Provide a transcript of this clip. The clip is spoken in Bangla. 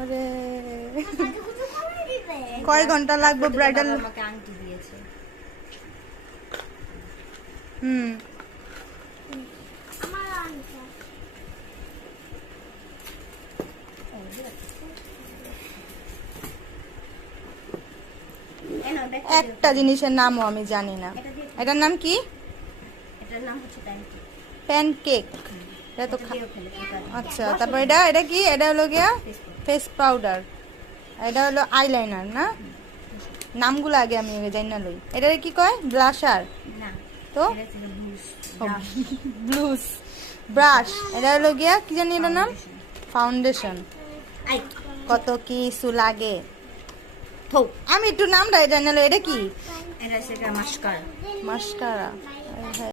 আরে কয় ঘন্টা লাগবে ব্রাইডাল? আমাকে আংটি দিয়েছে। একটা জিনিসের নামও আমি জানি না। এটার নাম কি? এটার নাম হচ্ছে প্যানকেক। এটা তো আচ্ছা, তারপর এটা কি? এটা হলো গিয়া ফেস পাউডার, এটা হলো আইলাইনার না? নামগুলো আগে আমি জানি না লই। এটা কি কয়? ব্লাশার না তো ব্লুস ব্রাশ। এটা হলো গিয়া কি জানি এটার নাম? ফাউন্ডেশন। কত কিছু লাগে, আমি একটু নামটা জানি না। এটা কি? এটা মাস্কারা। মাস্কারা।